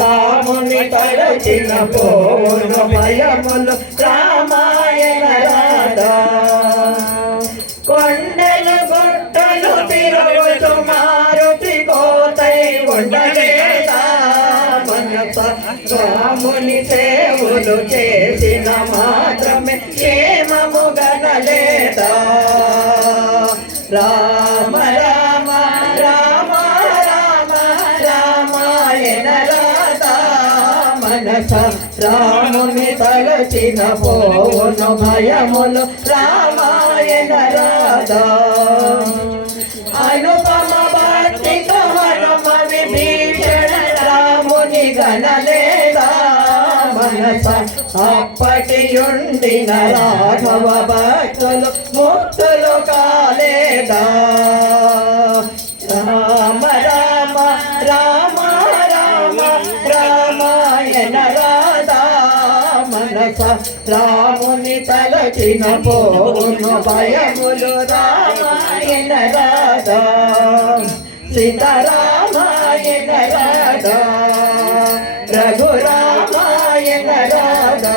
రాముని తలచిన పోవును భయములు రామాయణ రాధా కొండలు గుట్టలు తిరుగుతూ మారుతి కోతై ఉండలేదా మనస రాముని సేవలు చేసిన మాత్రమే క్షేమము గనలేదా రామ రామ రామ రామ రామాయణ రాధా మనస రాముని తలచిన పోవును భయములు రామాయణ రాధా అనుపమ భక్తితో హనుమ విభీషణ రాముని గణలేదా మనస అప్పటియుండిన రాఘవ భక్తులు ముక్తులు కాలేదా రామ రామ రామ రామ రామాయణ రాధా మనస రాముని తలచిన పోవును భయములు రామాయణ రాధా సీతారామాయణ రాధా రఘురామాయణ రాధా